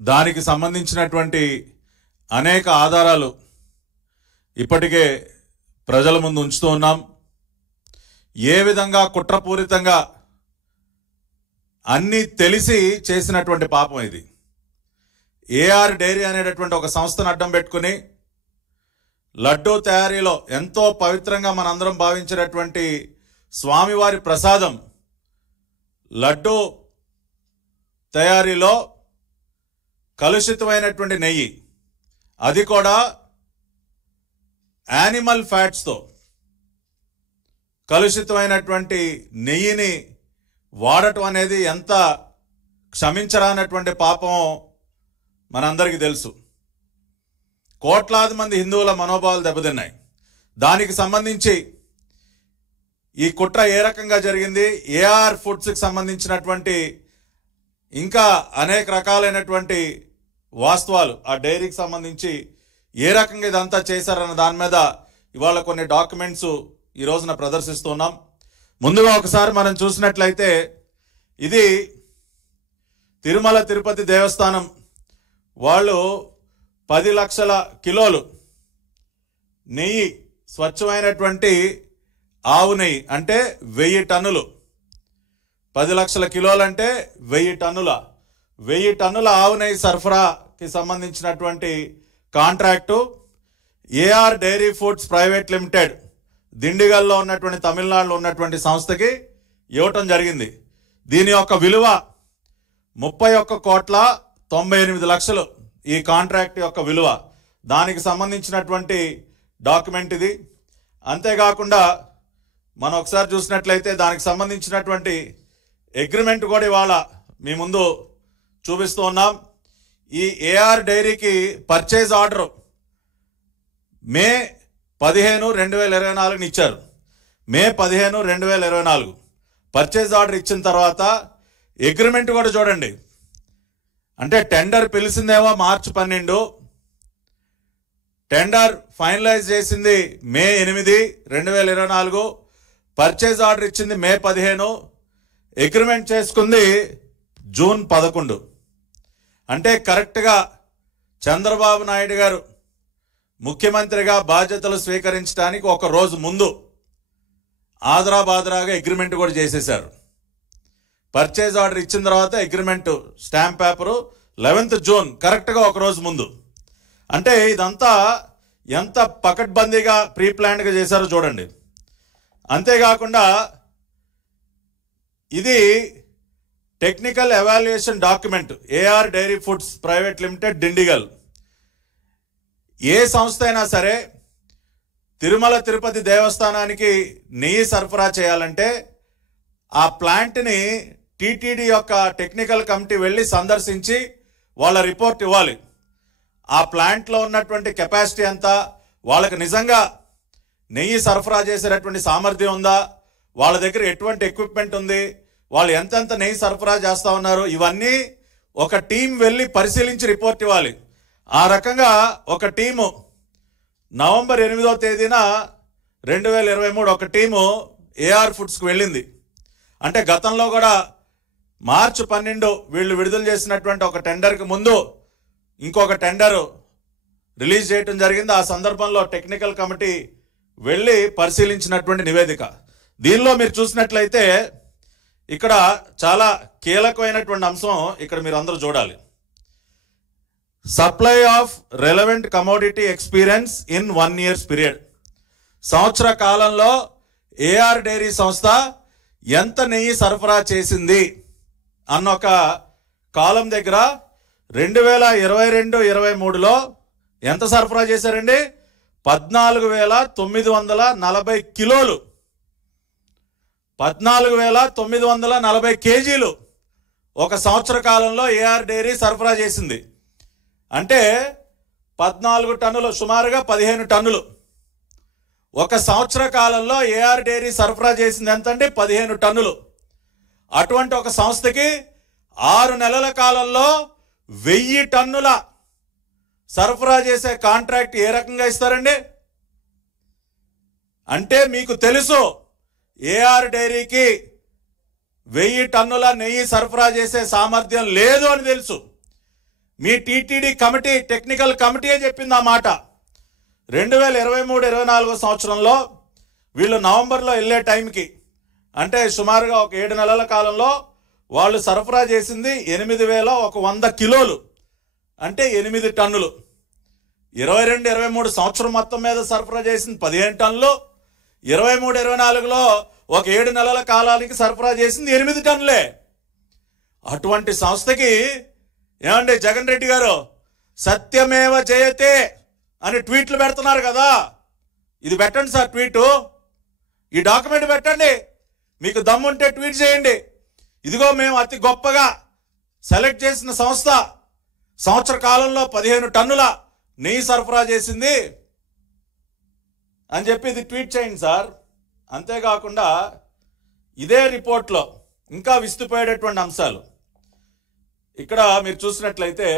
దానికి సంబంధించినటువంటి అనేక ఆధారాలు ఇప్పటికే ప్రజల ముందు ఉంచుతూ ఉన్నాం. ఏ విధంగా కుట్రపూరితంగా అన్నీ తెలిసి చేసినటువంటి పాపం ఇది. ఏఆర్ డైరీ అనేటటువంటి ఒక సంస్థను అడ్డం పెట్టుకుని లడ్డూ తయారీలో ఎంతో పవిత్రంగా మనందరం భావించినటువంటి స్వామివారి ప్రసాదం లడ్డూ తయారీలో కలుషితమైనటువంటి నెయ్యి, అది కూడా యానిమల్ ఫ్యాట్స్తో కలుషితమైనటువంటి నెయ్యిని వాడటం అనేది ఎంత క్షమించరానటువంటి పాపం మనందరికీ తెలుసు. కోట్లాది మంది హిందువుల మనోభావాలు దెబ్బతిన్నాయి. దానికి సంబంధించి ఈ కుట్ర ఏ రకంగా జరిగింది, ఏఆర్ ఫుడ్స్కి సంబంధించినటువంటి ఇంకా అనేక రకాలైనటువంటి వాస్తవాలు ఆ డైరీకి సంబంధించి ఏ రకంగా ఇదంతా చేశారన్న దాని మీద ఇవాళ కొన్ని డాక్యుమెంట్స్ ఈ రోజున ప్రదర్శిస్తున్నాం. ముందుగా ఒకసారి మనం చూసినట్లయితే ఇది తిరుమల తిరుపతి దేవస్థానం వాళ్ళు 10 లక్షల కిలోలు నెయ్యి, స్వచ్ఛమైనటువంటి ఆవు నెయ్యి అంటే 1000 టన్నులు, 10 లక్షల కిలోలు అంటే 1000 టన్నుల ఆవు నెయ్యి సరఫరాకి సంబంధించినటువంటి contract AR dairy foods private limited దిండిగల్లో ఉన్నటువంటి తమిళనాడులో ఉన్నటువంటి సంస్థకి ఇవ్వటం జరిగింది. దీని యొక్క విలువ 31,98,00,000 ఈ కాంట్రాక్ట్ యొక్క విలువ. దానికి సంబంధించినటువంటి డాక్యుమెంట్ ఇది. అంతేకాకుండా మనం ఒకసారి చూసినట్లయితే దానికి సంబంధించినటువంటి అగ్రిమెంట్ కూడా ఇవాళ మీ ముందు చూపిస్తూ ఉన్నాం. ఈ ఏఆర్ డైరీకి పర్చేజ్ ఆర్డర్ మే 15, 2024 ఇచ్చారు. మే 15, 2024 పర్చేజ్ ఆర్డర్ ఇచ్చిన తర్వాత అగ్రిమెంట్ కూడా చూడండి. అంటే టెండర్ పిలిచిందేమో మార్చి 12, టెండర్ ఫైనలైజ్ చేసింది మే 8, 2024, పర్చేజ్ ఆర్డర్ ఇచ్చింది మే 15, అగ్రిమెంట్ చేసుకుంది జూన్ 11. అంటే కరెక్ట్గా చంద్రబాబు నాయుడు గారు ముఖ్యమంత్రిగా బాధ్యతలు స్వీకరించడానికి ఒక రోజు ముందు ఆదరాబాదరాగా అగ్రిమెంట్ కూడా చేసేశారు. పర్చేజ్ ఆర్డర్ ఇచ్చిన తర్వాత agreement stamp paper 11th June, కరెక్ట్గా ఒక రోజు ముందు. అంటే ఇదంతా ఎంత పకడ్బందీగా ప్రీ ప్లాన్డ్గా చేశారో చూడండి. అంతేకాకుండా ఇది technical evaluation document AR dairy foods private limited Dindigul. ఏ సంస్థ అయినా సరే తిరుమల తిరుపతి దేవస్థానానికి నెయ్యి సరఫరా చేయాలంటే ఆ ప్లాంట్ని టీటీడీ యొక్క టెక్నికల్ కమిటీ వెళ్ళి సందర్శించి వాళ్ళ రిపోర్ట్ ఇవ్వాలి. ఆ ప్లాంట్లో ఉన్నటువంటి కెపాసిటీ ఎంత, వాళ్ళకి నిజంగా నెయ్యి సరఫరా చేసేటటువంటి సామర్థ్యం ఉందా, వాళ్ళ దగ్గర ఎటువంటి ఎక్విప్మెంట్ ఉంది, వాళ్ళు ఎంతెంత నెయ్యి సరఫరా చేస్తూ ఉన్నారు, ఇవన్నీ ఒక టీం వెళ్ళి పరిశీలించి రిపోర్ట్ ఇవ్వాలి. ఆ రకంగా ఒక టీము నవంబర్ 8వ తేదీన 2023 ఒక టీము ఏఆర్ ఫుడ్స్కి వెళ్ళింది. అంటే గతంలో కూడా మార్చి 12 వీళ్ళు విడుదల చేసినటువంటి ఒక టెండర్కి ముందు ఇంకొక టెండర్ రిలీజ్ చేయడం జరిగింది. ఆ సందర్భంలో టెక్నికల్ కమిటీ వెళ్ళి పరిశీలించినటువంటి నివేదిక. దీనిలో మీరు చూసినట్లయితే ఇక్కడ చాలా కీలకమైనటువంటి అంశం ఇక్కడ మీరు అందరూ చూడాలి. Supply of relevant commodity experience in 1 year period. సంవత్సర కాలంలో ఏఆర్ డైరీ సంస్థ ఎంత నెయ్యి సరఫరా చేసింది అన్న ఒక కాలం దగ్గర 2022-23లో ఎంత సరఫరా చేశారండి? 14,940 కిలోలు, 14,940 కేజీలు ఒక సంవత్సర కాలంలో ఏఆర్ డైరీ సరఫరా చేసింది. అంటే 14 టన్నులు, సుమారుగా 15 టన్నులు. ఒక సంవత్సర కాలంలో ఏఆర్ డైరీ సరఫరా చేసింది ఎంతండి? 15 టన్నులు. అటువంటి ఒక సంస్థకి 6 నెలల కాలంలో 1000 టన్నుల సరఫరా చేసే కాంట్రాక్ట్ ఏ రకంగా ఇస్తారండి? అంటే మీకు తెలుసు ఏఆర్ డైరీకి 1000 టన్నుల నెయ్యి సరఫరా చేసే సామర్థ్యం లేదు అని తెలుసు. మీ టీటీడీ కమిటీ, టెక్నికల్ కమిటీయే చెప్పింది ఆ మాట. 2023-24 సంవత్సరంలో వీళ్ళు నవంబర్లో వెళ్ళే టైంకి, అంటే సుమారుగా ఒక 7 నెలల కాలంలో వాళ్ళు సరఫరా చేసింది 8,100 కిలోలు, అంటే 8 టన్నులు. 22-23 సంవత్సరం మొత్తం మీద సరఫరా చేసింది 15 టన్నులు. 23-24లో ఒక 7 నెలల కాలానికి సరఫరా చేసింది 8 టన్నులే. అటువంటి సంస్థకి ఏమండి జగన్ రెడ్డి గారు సత్యమేవ జయతే అని ట్వీట్లు పెడుతున్నారు కదా, ఇది పెట్టండి సార్ ట్వీటు, ఈ డాక్యుమెంట్ పెట్టండి. మీకు దమ్ముంటే ట్వీట్ చేయండి. ఇదిగో మేము అతి గొప్పగా సెలెక్ట్ చేసిన సంస్థ సంవత్సర కాలంలో 15 టన్నుల నెయ్యి సరఫరా చేసింది అని చెప్పి ఇది ట్వీట్ చేయండి సార్. అంతేకాకుండా ఇదే రిపోర్ట్లో ఇంకా విస్తుపోయేటటువంటి అంశాలు ఇక్కడ మీరు చూసినట్లయితే